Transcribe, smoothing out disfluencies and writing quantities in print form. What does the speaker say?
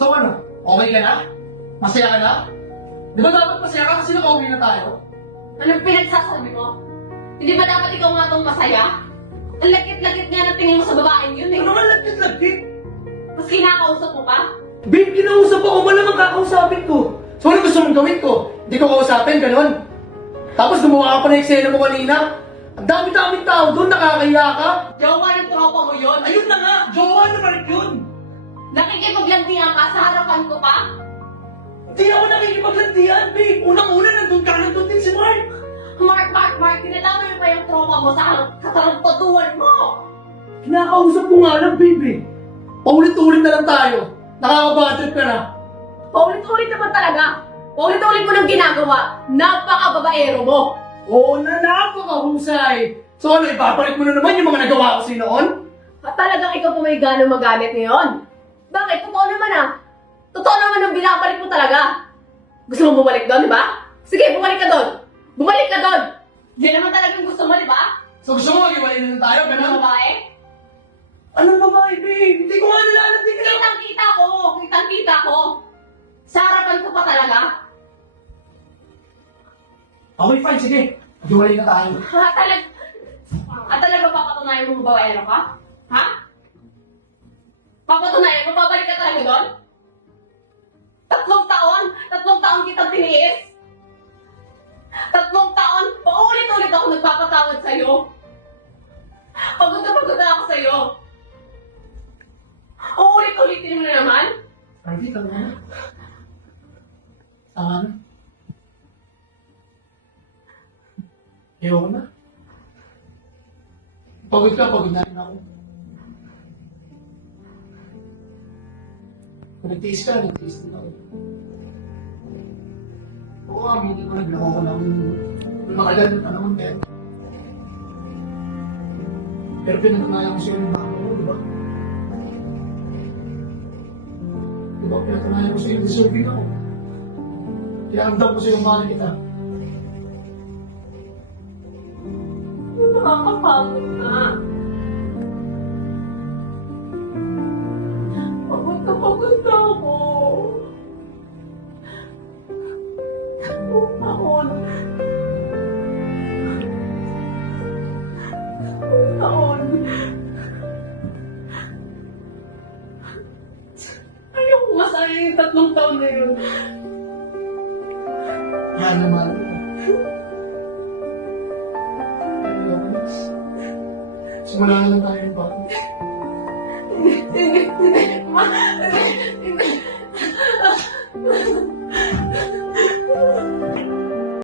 So ano? Okay ka na? Masaya ka na? Di ba dapat masaya ka kasi nakauwi na tayo? Anong pinagsasabi mo? Hindi ba dapat ikaw nga itong masaya? Ang lagkit-lagkit nga ng tingin mo sa babaeng yun eh. Ano naman lagkit-lagkit? Mas kinakausap mo pa? Babe, kinausap ako, malamang kakausapin ko. So ano gusto mong gawin ko? Hindi ko kausapin, gano'n. Tapos gumawa ka pa ng eksena mo kanina. Ang dami-daming tao doon, nakakaya ka. Jowa ng tropa mo yun? Ayun na nga, jowa naman yun. Nakikipaglantian ka sa harapan ko pa? Hindi ako nakikipaglandian, babe. Unang-una, nandun din si Mark. Mark, tinatawag mo pa yung tropa mo sa katarantatuan mo! Kinakausap ko nga lang, babe eh. Paulit-ulit na lang tayo. Nakaka-budget ka na. Paulit-ulit naman talaga! Paulit-ulit mo nang ginagawa! Napaka-babaero mo! Oo na, napakahusay. So ano, ibabalik mo na naman yung mga nagawa ko sa'yo noon? At talagang ikaw po may ganong magalit ngayon? Bakit? Totoo naman ah! Totoo naman ang binabalik mo talaga! Gusto mo bumalik doon, di ba? Sige, bumalik ka doon! Bumalik ka doon! Yan naman talagang gusto mo, di ba? So gusto mo mag-iwalay na lang tayo, Ano gano'n? babae? Anong babae, babe? Hindi ko nga nalalandig ka. Kitang-kita ko! Kitang-kita ko! Sa harapan ko pa talaga? Okay, fine, sige. Mag-iwalay na tayo. Talaga papatunayan mo babaero ka? Ha? Papatunayan mo, babalik ka talaga doon? 3 taon? 3 taon kitang tiniis? 3 taon? Paulit-ulit ako nagpapatawad sa'yo. Pagod na ako sa'yo. Uulit-ulitin mo na naman? Harvey, tama na. Tama na. Ayoko na. Pagod ka, pagod na rin ako. Kung nagtiis ka, nagtiis din ako. Oo nga, hindi ko naglako ko ng makagal na panahon, pero pinatunayan ko sa'yo yung bago ko, di ba? Di ba, pinatunayan ko sa'yo yung deserving ako. Kinaramdam ko sa'yo yung mahal kita. Nakakapagod na. Pagod na ako. 3 taon. 3 taon. Ayoko masaya yung 3 taon na yun. Yan naman. Simula na lang tayo yung bago. Hindi.